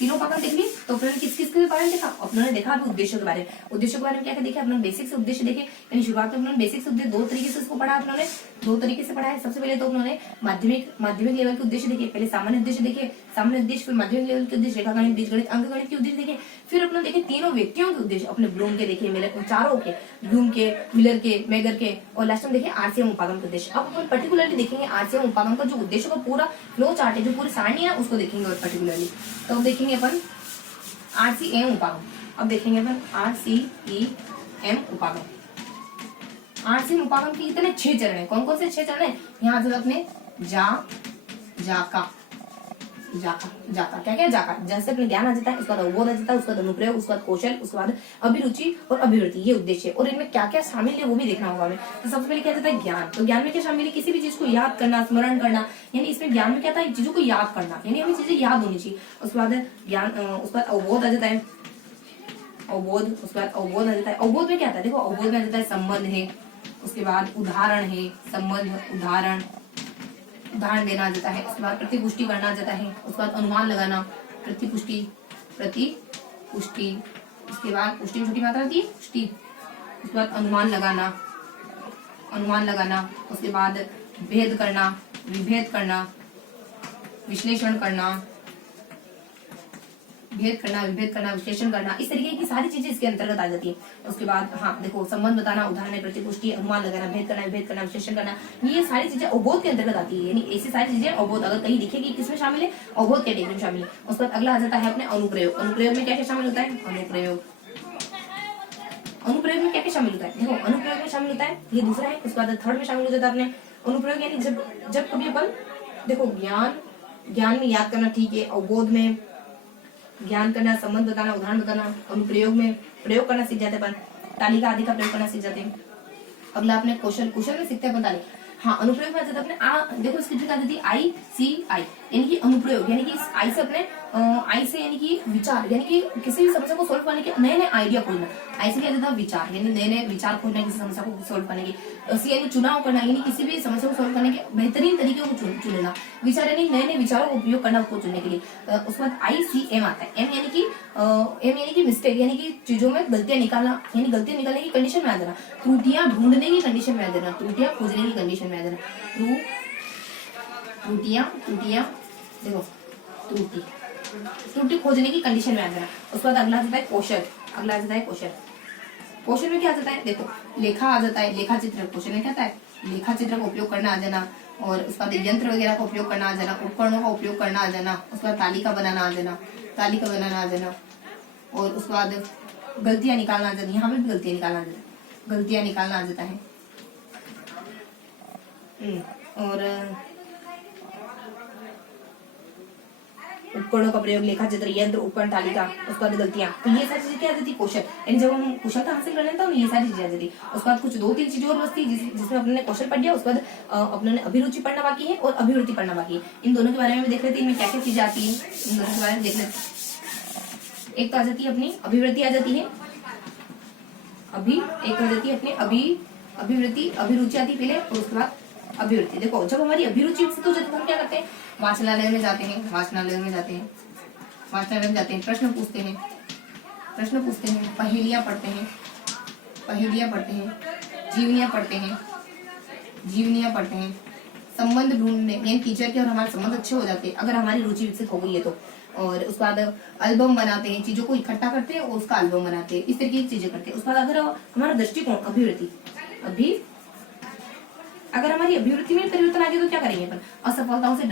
तीनों उपागम देख लिए। तो अपने किस किस के बारे में देखा, अपने देखा अभी उद्देश्य के बारे में। उद्देश्य के बारे में क्या क्या देखे अपने, बेसिक से उद्देश्य देखे, यानी शुरुआत में अपने बेसिक से उद्देश्य दो तरीके से उसको पढ़ा अपने, दो तरीके से पढ़ा है। सबसे पहले तो उन्होंने माध्यमिक लेवल के उद्देश्य देखे, पहले सामान्य उद्देश्य देखे, सामान्य उद्देश्य, फिर माध्यमिक लेवल के उद्देश्य, रेखागणित, बीजगणित, अंकगणित के उद्देश्य देखे। फिर अपने देखे तीनों व्यक्तियों के उद्देश्य, अपने ब्लूम के देखे, मिलर, चारों के, ब्लूम के, मिलर के, मैगर के, और लास्ट में देखे आरसीएम उपागम के उद्देश्य। अब अपन पर्टिकुलरली देखेंगे आरसीएम उपागम का जो उद्देश्य का पूरा फ्लो चार्ट है, जो पूरी सारणी है, उसको देखेंगे और पर्टिकुलरली। तो अब देखेंगे अपन आरसीएम उपागम। अब देखेंगे अपन आरसीईएम उपागम। आरसीएम उपागम के इतने 6 चरण है। कौन कौन से 6 चरण है? यहाँ से अपने जाका क्या क्या जाका, जैसे अपने ज्ञान आ जाता है, उसके बाद अवबोध आ जाता है, उसके बाद अनुप्रयोग, उसके बाद कौशल, उसके बाद अभिरुचि और अभिवृत्ति, ये उद्देश्य है। और इनमें क्या क्या शामिल है वो भी देखना होगा हमें। तो सबसे पहले क्या जाता है ज्ञान। तो ज्ञान में क्या शामिल है? किसी भी चीज को याद करना, स्मरण करना, यानी इसमें ज्ञान में क्या था, चीजों को याद करना, यानी हमें चीजें याद होनी चाहिए। उसके बाद ज्ञान, उसके बाद अवबोध आ जाता है, अवबोध, उसके बाद अवबोध आ जाता है। अवबोध में क्या आता है? देखो अवबोध में आ जाता है संबंध है, उसके बाद उदाहरण है, संबंध, उदाहरण देना आ जाता है। उसके बाद प्रतिपुष्टि करना आ जाता है, उसके बाद अनुमान लगाना, प्रतिपुष्टि, उसके बाद पुष्टि में छोटी मात्रा आती है पुष्टि, उसके बाद अनुमान लगाना, उसके बाद भेद करना, विभेद करना, विश्लेषण करना, विश्लेषण करना, इस तरीके की सारी चीजें इसके अंतर्गत आ जाती है। उसके बाद हाँ देखो संबंध बताना, उदाहरण, प्रतिपुष्टि, अनुमान लगाना, भेद करना, विश्लेषण करना, ये सारी चीजें अवबोध के अंतर्गत आती है। यानी ऐसी सारी चीजें अवबोध, अगर कहीं दिखेगी किसमें शामिल है, अवबोध कैटेगरी में शामिल है। उसके बाद अगला आ जाता है अपने अनुप्रयोग। अनुप्रयोग में क्या क्या शामिल होता है? अनुप्रयोग में क्या क्या शामिल होता है? देखो अनुप्रयोग में शामिल होता है, ये दूसरा है। उसके बाद थर्ड में शामिल हो जाता है अपने अनुप्रयोग, यानी जब कभी अपन देखो ज्ञान में याद करना, ठीक है, अवबोध में ज्ञान करना, संबंध बताना, उदाहरण बताना, अनुप्रयोग में प्रयोग करना सीख जाते हैं अपन, तालिका आदि का प्रयोग करना सीख जाते हैं। अगला अपने कौशल में सीखते हैं अपन तालिका। हाँ अनुप्रयोग में आ जाता है अपने देखो इसकी ट्रिक आ जाती है ICI, यानी कि अनुप्रयोग, यानी कि आई से अपने आई से यानी कि विचार, यानी कि किसी भी समस्या को सोल्व करने के नए आइडिया खोजना। आई से क्या जाता है विचार, यानी नए विचार खोजना किसी समस्या को सोल्व करने के। सी यानी चुनाव करना, यानी किसी भी समस्या को सोल्व करने के बेहतरीन तरीके को चुनना। विचार यानी नए विचारों का उपयोग करना उसको चुनने के लिए। उसके बाद ICM आता है। एम यानी कि मिस्टेक, यानी कि चीजों में गलतियां निकालना, यानी गलतियां निकालने की कंडीशन में आ जाना, त्रुटियां ढूंढने की कंडीशन में आ जाना, त्रुटियां खोजने की कंडीशन में आ जाना, त्रुटियां देखो त्रुटि खोजने की कंडीशन में आ जाना। उसके बाद अगला आ जाता है कौशल। कौशल में क्या आ जाता है? देखो लेखा आ जाता है, लेखा चित्र। कौशल में क्या आता है? लेखा चित्र का उपयोग करना आ जाना, और उसके बाद यंत्र वगैरह का उपयोग करना आ जाना, उपकरणों का उपयोग करना आ जाना, उसके बाद तालिका बनाना आ जाना, और उसके बाद गलतियां निकालना आ जाती है। यहाँ पे भी गलतियां निकालना आ जाता है। और उपकरणों का प्रयोग, लेखा चित्र, यंत्र, उपकरण, तालिका, उसके बाद गलतियां, तो ये सारी चीजें क्या आ जाती है? कौशल। यानी जब हम कुशलता हासिल कर लेते हैं तो ये सारी चीजें आ जाती है। उसके बाद कुछ 2-3 चीजें और बचती है जिसमें अपने कौशल पढ़ लिया। उसके बाद अपने अभिरुचि पढ़ना बाकी है और अभिवृत्ति पढ़ना बाकी है। इन दोनों के बारे में भी देख लेते हैं, इनमें क्या क्या चीजें आती है, इन दोनों के बारे में देख लेते हैं। एक तो आ जाती है अपनी अभिवृत्ति आ जाती है, एक आ जाती है अपनी अभिवृत्ति, अभिरुचि आती है पहले, और उसके बाद अभिवृत्ति। देखो जब हमारी अभिरुचि विकसित हो जाती है तो हम क्या करते हैं? वाचनालय में जाते हैं, प्रश्न पूछते हैं, पहेलियां पढ़ते हैं, जीवनियां पढ़ते हैं, संबंध ढूंढने, यानी टीचर के और हमारे संबंध अच्छे हो जाते हैं अगर हमारी रुचि विकसित हो गई है तो। और उसके बाद एल्बम बनाते हैं, चीजों को इकट्ठा करते हैं और उसका एल्बम बनाते हैं, इस तरीके की चीजें करते हैं। उसके बाद अगर हमारा दृष्टिकोण अगर हमारी अभिवृत्ति में परिवर्तन आ गया तो क्या करेंगे अपन? असफलताओं से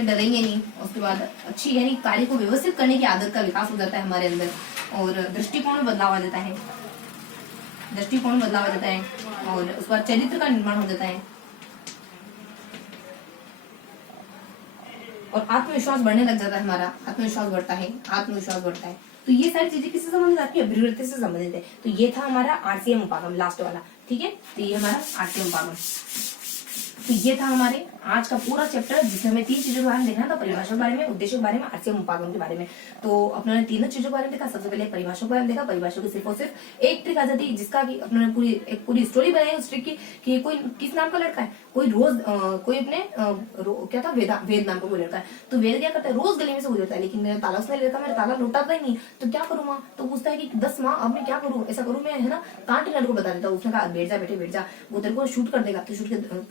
डरेंगे नहीं, उसके बाद अच्छी यानी कार्य को व्यवस्थित करने की आदत का विकास हो जाता है हमारे अंदर, और दृष्टिकोण में बदलाव आ जाता है, और उसके बाद चरित्र का निर्माण हो जाता है, और आत्मविश्वास बढ़ने लग जाता है हमारा, आत्मविश्वास बढ़ता है। तो ये सारी चीजें किससे संबंधित है? आपकी अभिवृत्ति से संबंधित है। तो ये था हमारा आरसीएम उपागम, लास्ट वाला, ठीक है। तो ये हमारा आरसीएम उपागम, तो ये था हमारे आज का पूरा चैप्टर जिसमें हमें 3 चीजों के बारे में देखना था, परिभाषा के बारे में, उद्देश्य के बारे में, आरसीएम उपागम के बारे में। तो अपने ने तीनों चीजों के बारे में देखा। सबसे पहले परिभाषा के बारे में देखा, परिभाषा की सिर्फ और सिर्फ एक ट्रिक आ जाती है जिसका कि अपने पूरी स्टोरी बनाई उस ट्रिक की कि कोई किस नाम का लड़का है, कोई रोज कोई अपने क्या था वेद नाम का कोई लड़का है। तो वेद क्या करता है, रोज गली में से गुजरता है, लेकिन मेरा ताला उसने लड़का मेरा ताला लौटाता ही नहीं, तो क्या करूँ माँ। तो पूछता है कि 10 माँ अब मैं क्या करूँ, ऐसा करूँ मैं, है ना, कांटे लड़के को बता देता हूँ। उसने कहा बैठ जा बेटे बैठ जा, वो तेरे को शूट कर देगा, तो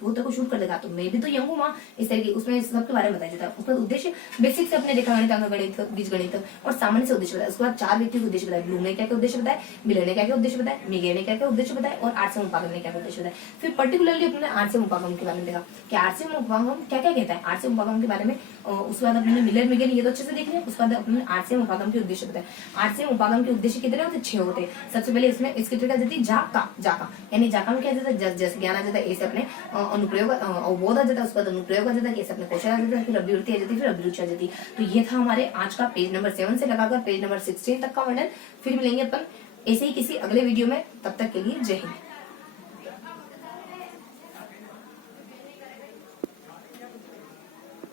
वो तेरे को शूट कर देगा, तो मैं भी तो यंग हूँ माँ। इस तरह की उसमें सबके बारे में बताया जाता है। उसका उद्देश्य बेसिक से अपने देखा गणित, अंकगणित, बीजगणित और सामान्य से उद्देश्य बताया। उसके बाद 4 व्यक्ति के उद्देश्य बताए, ब्लूम ने क्या क्या उद्देश्य बताए, मिलर ने क्या क्या उद्देश्य बताए, मिगे ने क्या क्या उद्देश्य बताए और आरसीएम उपागम ने क्या क्या उद्देश्य बताए। फिर पर्टिकुलरली अपने आरसीएम उपागम के बारे में देखा कि आरसीएम उपागम क्या क्या कहता है, आरसीएम उपागम के बारे में। उसके बाद अपने मिलर मिगे ये तो अच्छे से देख लिया। उसके बाद अपने आरसीएम उपागम के उद्देश्य बताए। आरसीएम उपागम के उद्देश्य कितने होते, 6 होते हैं। सबसे पहले इसमें इसकी ट्रिक आ जाती है जाका, यानी जाका में क्या जाता है, जस ज्ञान आ जाता है, ऐसे अपने अनुप्रयोग अवबोध आ जाता है, उसके बाद अनुप्रयोग आ जाता है, ऐसे अपने कौशल आ जाता है, फिर अभिवृत्ति आ जाती है, फिर अभिरुचि आ जाती है। तो ये था हमारे आज का पेज नंबर 7 से लगाकर पेज नंबर 16 तक का वर्णन। फिर मिलेंगे अपन ऐसे ही किसी अगले वीडियो में, तब तक के लिए जय हिंद।